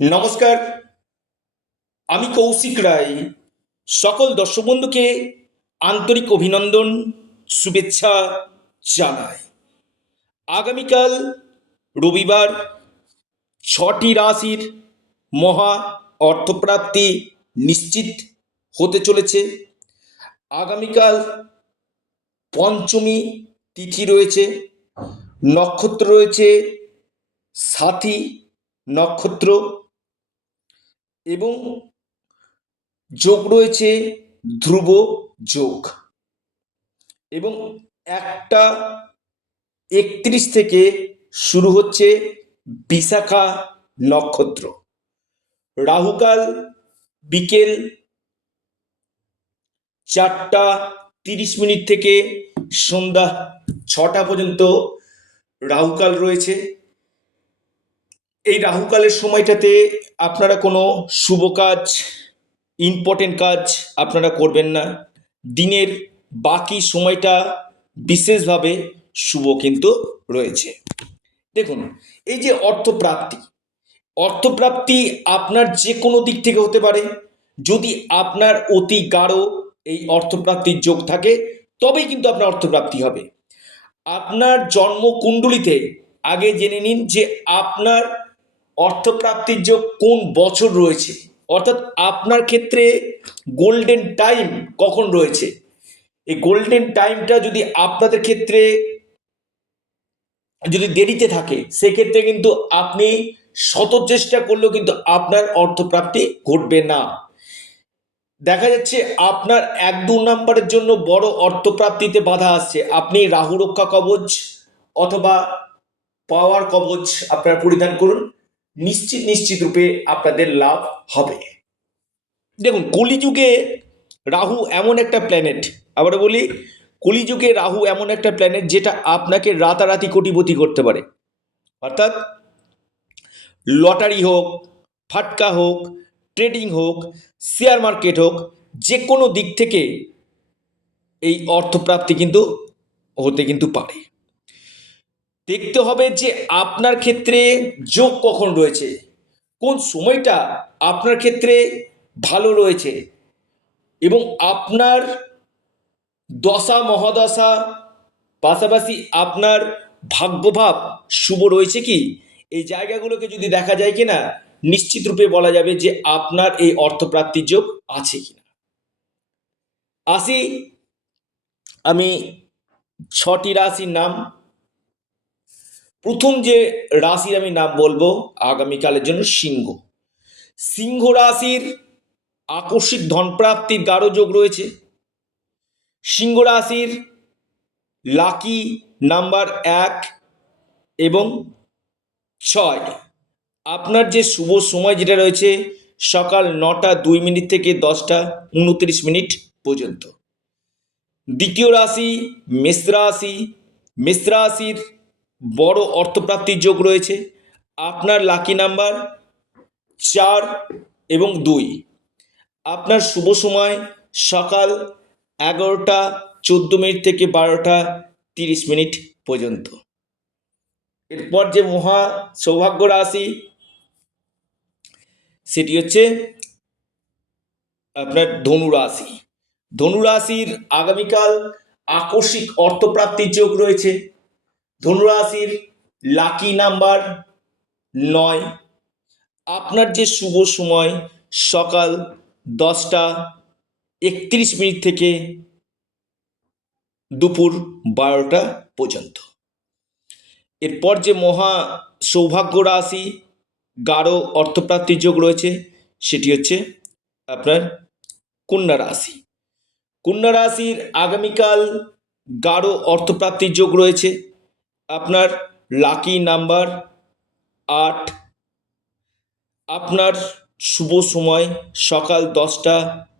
নমস্কার, আমি কৌশিক রায়। সকল দর্শক বন্ধুকে আন্তরিক অভিনন্দন, শুভেচ্ছা জানাই। আগামীকাল রবিবার 6টি রাশির মহা অর্থপ্রাপ্তি নিশ্চিত হতে চলেছে। আগামীকাল পঞ্চমী তিথি রয়েছে, নক্ষত্র রয়েছে সাথী নক্ষত্র এবং যোগ রয়েছে ধ্রুব যোগ এবং 1টা 31 থেকে শুরু হচ্ছে বিশাখা নক্ষত্র। রাহুকাল বিকেল 4টা 30 থেকে সন্ধ্যা 6টা পর্যন্ত রাহুকাল রয়েছে। এই রাহুকালের সময়টাতে আপনারা কোনো শুভ কাজ, ইম্পর্টেন্ট কাজ আপনারা করবেন না। দিনের বাকি সময়টা বিশেষভাবে শুভ কিন্তু রয়েছে। দেখুন, এই যে অর্থপ্রাপ্তি আপনার যে কোনো দিক থেকে হতে পারে। যদি আপনার অতি গাঢ় এই অর্থপ্রাপ্তির যোগ থাকে তবেই কিন্তু আপনার অর্থপ্রাপ্তি হবে। আপনার জন্মকুণ্ডলিতে আগে জেনে নিন যে আপনার অর্থপ্রাপ্তির যোগ কোন বছর রয়েছে, অর্থাৎ আপনার ক্ষেত্রে গোল্ডেন টাইম কখন রয়েছে। এই গোল্ডেন টাইমটা যদি আপনাদের ক্ষেত্রে যদি দেরিতে থাকে সেক্ষেত্রে কিন্তু আপনি শত চেষ্টা করলেও কিন্তু আপনার অর্থপ্রাপ্তি ঘটবে না। দেখা যাচ্ছে আপনার 1-2 নম্বরের জন্য বড় অর্থপ্রাপ্তিতে বাধা আসছে। আপনি রাহু রক্ষা কবচ অথবা পাওয়ার কবচ আপনারা পরিধান করুন, নিশ্চিত রূপে আপনাদের লাভ হবে। দেখুন, কলিযুগে রাহু এমন একটা প্ল্যানেট, আবার বলি কলিযুগে রাহু এমন একটা প্ল্যানেট যেটা আপনাকে রাতারাতি কোটিপতি করতে পারে। অর্থাৎ লটারি হোক, ফাটকা হোক, ট্রেডিং হোক, শেয়ার মার্কেট হোক, যে কোনো দিক থেকে এই অর্থপ্রাপ্তি কিন্তু হতে কিন্তু পারে। দেখতে হবে যে আপনার ক্ষেত্রে যোগ কখন রয়েছে, কোন সময়টা আপনার ক্ষেত্রে ভালো রয়েছে এবং আপনার দশা মহাদশা পাশাপাশি আপনার ভাগ্যভাব শুভ রয়েছে কি, এই জায়গাগুলোকে যদি দেখা যায় কিনা নিশ্চিত রূপে বলা যাবে যে আপনার এই অর্থপ্রাপ্তির যোগ আছে কিনা। আসি আমি 6টি রাশির নাম। প্রথম যে রাশির আমি নাম বলবো আগামীকালের জন্য সিংহ রাশির আকস্মিক ধনপ্রাপ্তির গাঢ় যোগ রয়েছে। সিংহ রাশির লাকি নাম্বার 1 এবং 6। আপনার যে শুভ সময় যেটা রয়েছে সকাল 9টা 2 থেকে 10টা 29 পর্যন্ত। দ্বিতীয় রাশি মেষ রাশির বড় অর্থপ্রাপ্তির যোগ রয়েছে। আপনার লাকি নাম্বার 4 এবং 2। আপনার শুভ সময় সকাল 11টা 14 থেকে 12টা 30 পর্যন্ত। এরপর যে মহা সৌভাগ্য রাশি সেটি হচ্ছে আপনার ধনু রাশির আগামীকাল আকস্মিক অর্থপ্রাপ্তির যোগ রয়েছে। ধনু রাশির লাকি নাম্বার 9। আপনার যে শুভ সময় সকাল 10টা 31 থেকে দুপুর 12টা পর্যন্ত। এরপর যে মহা সৌভাগ্য রাশি গাঢ় অর্থপ্রাপ্তির যোগ রয়েছে সেটি হচ্ছে আপনার কন্যা রাশির আগামীকাল গাঢ় অর্থপ্রাপ্তির যোগ রয়েছে। আপনার লাকি নাম্বার 8। আপনার শুভ সময় সকাল 10টা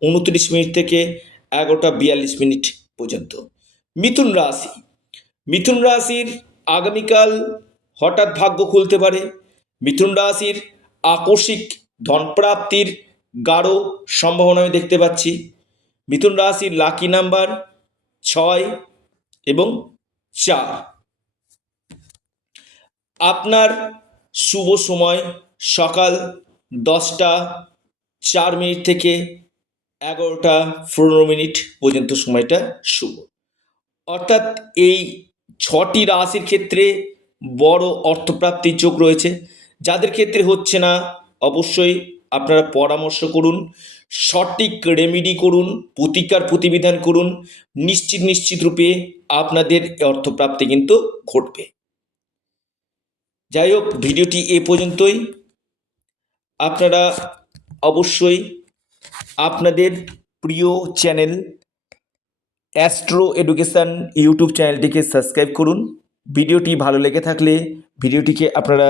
29 থেকে 11টা 42 পর্যন্ত। মিথুন রাশির আগামীকাল হঠাৎ ভাগ্য খুলতে পারে। মিথুন রাশির আকস্মিক ধনপ্রাপ্তির গাঢ় সম্ভাবনা আমি দেখতে পাচ্ছি। মিথুন রাশির লাকি নাম্বার 6 এবং 4। আপনার শুভ সময় সকাল 10:04 থেকে 11:15 পর্যন্ত সময়টা শুভ। অর্থাৎ এই 6টি রাশির ক্ষেত্রে বড় অর্থপ্রাপ্তির যোগ রয়েছে। যাদের ক্ষেত্রে হচ্ছে না, অবশ্যই আপনারা পরামর্শ করুন, সঠিক রেমেডি করুন, প্রতিকার প্রতিবিধান করুন, নিশ্চিত রূপে আপনাদের অর্থপ্রাপ্তি কিন্তু ঘটবে। যাই হোক, ভিডিওটি এ পর্যন্তই। আপনারা অবশ্যই আপনাদের প্রিয় চ্যানেল অ্যাস্ট্রো এডুকেশান ইউটিউব চ্যানেলটিকে সাবস্ক্রাইব করুন। ভিডিওটি ভালো লেগে থাকলে ভিডিওটিকে আপনারা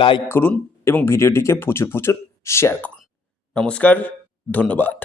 লাইক করুন এবং ভিডিওটিকে প্রচুর শেয়ার করুন। নমস্কার, ধন্যবাদ।